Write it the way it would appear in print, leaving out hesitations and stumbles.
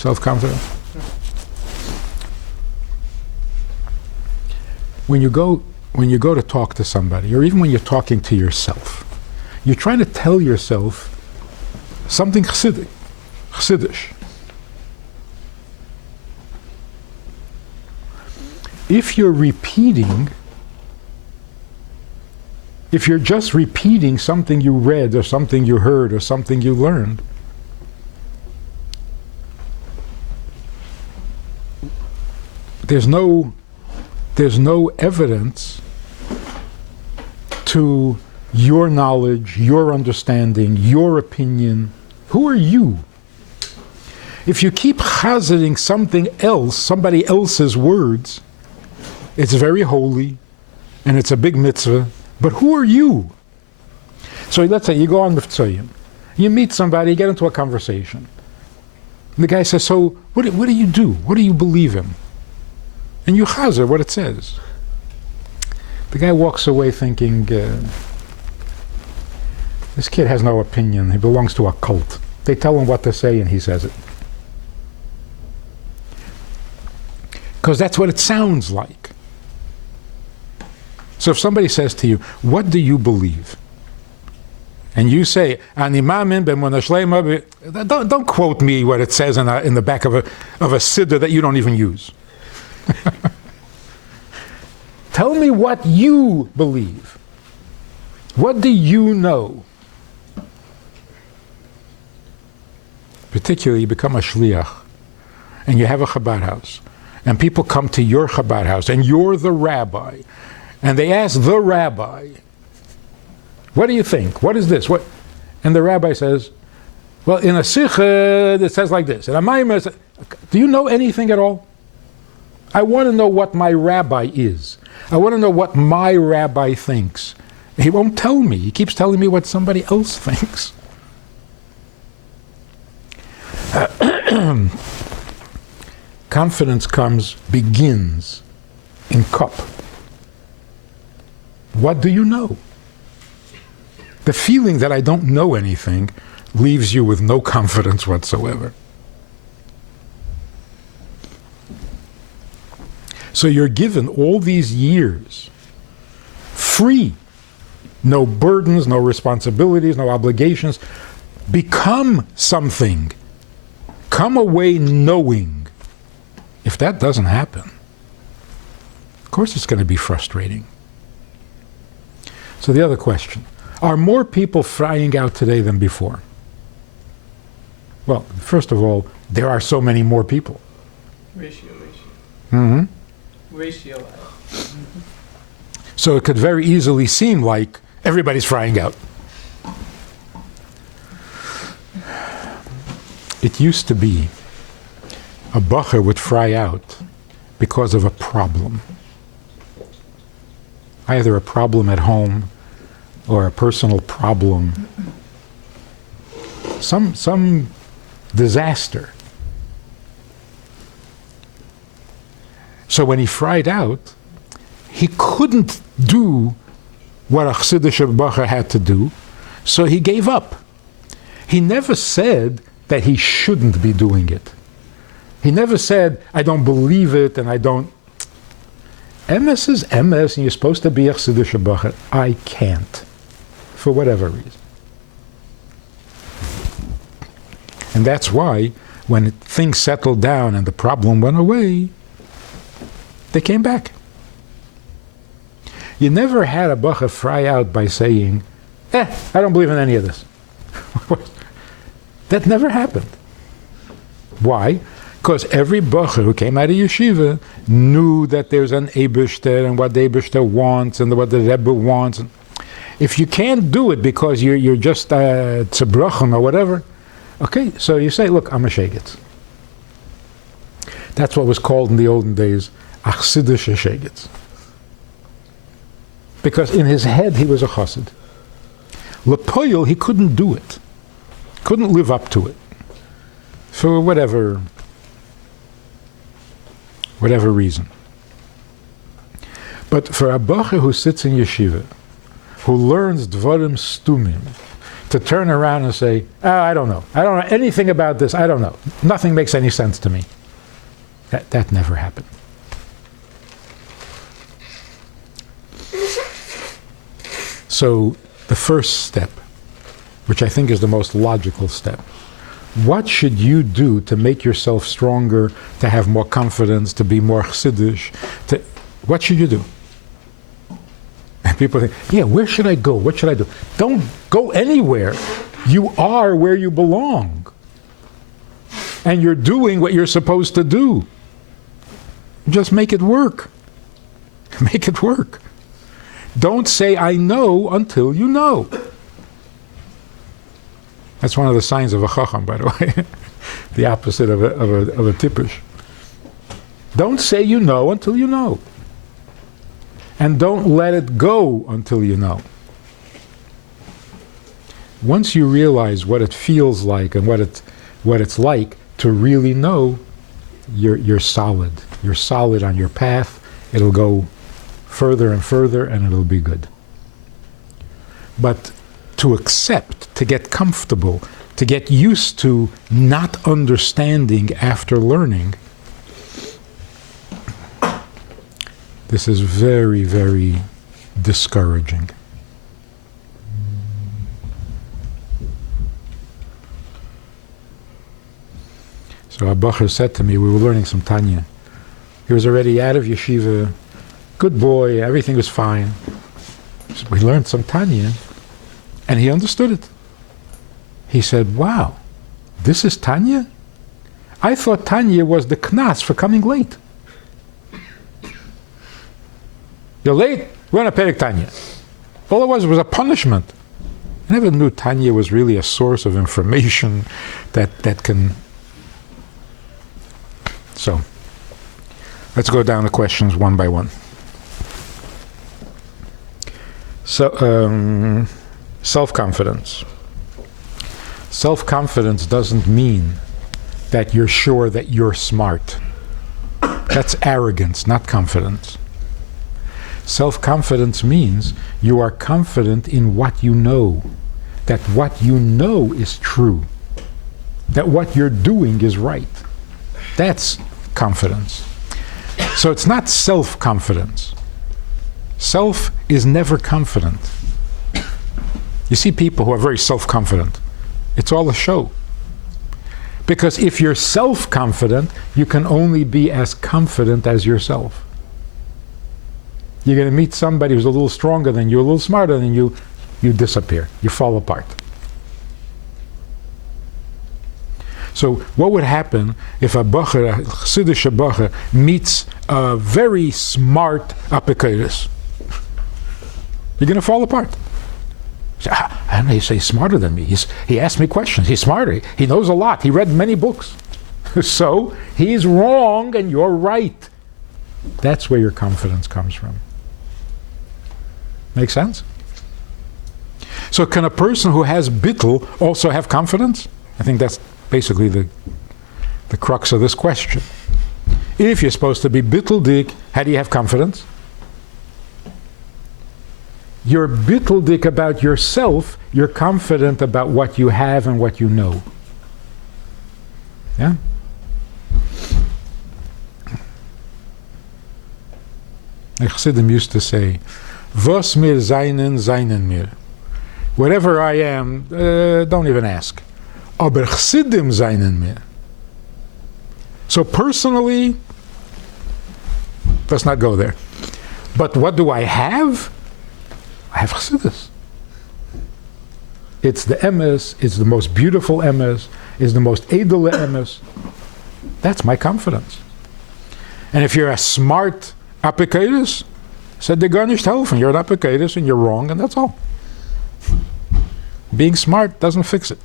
self-confidence. When you go to talk to somebody, or even when you're talking to yourself, you're trying to tell yourself something chassidish. If you're just repeating something you read or something you heard or something you learned, there's no evidence to your knowledge, your understanding, your opinion. Who are you? If you keep chazzing something else, somebody else's words, it's very holy and it's a big mitzvah, but who are you? So let's say you go on Mivtzoyim, you meet somebody, you get into a conversation. And the guy says, so what do you do? What do you believe in? And you chazer what it says. The guy walks away thinking, this kid has no opinion. He belongs to a cult. They tell him what to say and he says it. Because that's what it sounds like. So if somebody says to you, what do you believe? And you say, don't quote me what it says in the back of a siddur that you don't even use. Tell me what you believe. What do you know? Particularly, you become a shliach, and you have a Chabad house, and people come to your Chabad house, and you're the rabbi, and they ask the rabbi, what do you think? What is this? What? And the rabbi says, well, in a sicha, it says like this. In a maimah, do you know anything at all? I want to know what my rabbi is. I want to know what my rabbi thinks. He won't tell me. He keeps telling me what somebody else thinks. Confidence begins in cup. What do you know? The feeling that I don't know anything leaves you with no confidence whatsoever. So you're given all these years free, no burdens, no responsibilities, no obligations. Become something. Come away knowing. If that doesn't happen, of course it's going to be frustrating. So the other question, are more people frying out today than before? Well, first of all, there are so many more people. Ratio. Mm-hmm. Ratio. So it could very easily seem like everybody's frying out. It used to be a bacher would fry out because of a problem. Either a problem at home or a personal problem. Some disaster. So when he fried out, he couldn't do what a Chassidish bacher had to do, so he gave up. He never said that he shouldn't be doing it. He never said, I don't believe it and I don't. MS is MS and you're supposed to be a Chassidish bacher. I can't, for whatever reason. And that's why when things settled down and the problem went away, they came back. You never had a bacher fry out by saying, I don't believe in any of this. That never happened. Why? Because every bacher who came out of yeshiva knew that there's an Eibishter and what the Eibishter wants and what the Rebbe wants. If you can't do it because you're just tzebrochen or whatever, okay, so you say, look, I'm a shegetz. That's what was called in the olden days, Achsidische shegetz. Because in his head he was a chassid. Lepoyel, he couldn't do it. Couldn't live up to it. For whatever reason. But for a bacher who sits in yeshiva, who learns dvarim stumim, to turn around and say, oh, I don't know. I don't know anything about this. I don't know. Nothing makes any sense to me. That never happened. So the first step, which I think is the most logical step, what should you do to make yourself stronger, to have more confidence, to be more chassidish? What should you do? And people think, yeah, where should I go? What should I do? Don't go anywhere. You are where you belong. And you're doing what you're supposed to do. Just make it work. Make it work. Don't say, I know, until you know. That's one of the signs of a chacham, by the way. The opposite of a tippish. Don't say you know until you know. And don't let it go until you know. Once you realize what it feels like and what it's like to really know, you're solid. You're solid on your path. It'll go further and further, and it'll be good. But to accept, to get comfortable, to get used to not understanding after learning, this is very, very discouraging. So a bacher said to me, we were learning some Tanya. He was already out of yeshiva, good boy, everything was fine. So we learned some Tanya, and he understood it. He said, wow, this is Tanya? I thought Tanya was the knas for coming late. You're late, we're going to pay Tanya. All it was a punishment. I never knew Tanya was really a source of information that can... So, let's go down the questions one by one. So, self-confidence. Self-confidence doesn't mean that you're sure that you're smart. That's arrogance, not confidence. Self-confidence means you are confident in what you know, that what you know is true, that what you're doing is right. That's confidence. So it's not self-confidence. Self is never confident. You see people who are very self-confident. It's all a show. Because if you're self-confident, you can only be as confident as yourself. You're going to meet somebody who's a little stronger than you, a little smarter than you, you disappear. You fall apart. So what would happen if a bacher, a chassidish bacher, meets a very smart apikaris? You're going to fall apart. I don't know, he's smarter than me. He asked me questions. He's smarter. He knows a lot. He read many books. So he's wrong and you're right. That's where your confidence comes from. Make sense? So can a person who has bittul also have confidence? I think that's basically the crux of this question. If you're supposed to be bittul dik, how do you have confidence? You're bittul dik about yourself, you're confident about what you have and what you know. Yeah? The Chassidim used to say, "Was mir seinen, seinen mir." Whatever I am, don't even ask. Aber Chassidim seinen mir. So personally, let's not go there. But what do I have? I have Chassidus. It's the emes, it's the most beautiful emes, it's the most edele emes. That's my confidence. And if you're a smart apikatus, said they're going to helfen. You're an apikatus and you're wrong, and that's all. Being smart doesn't fix it.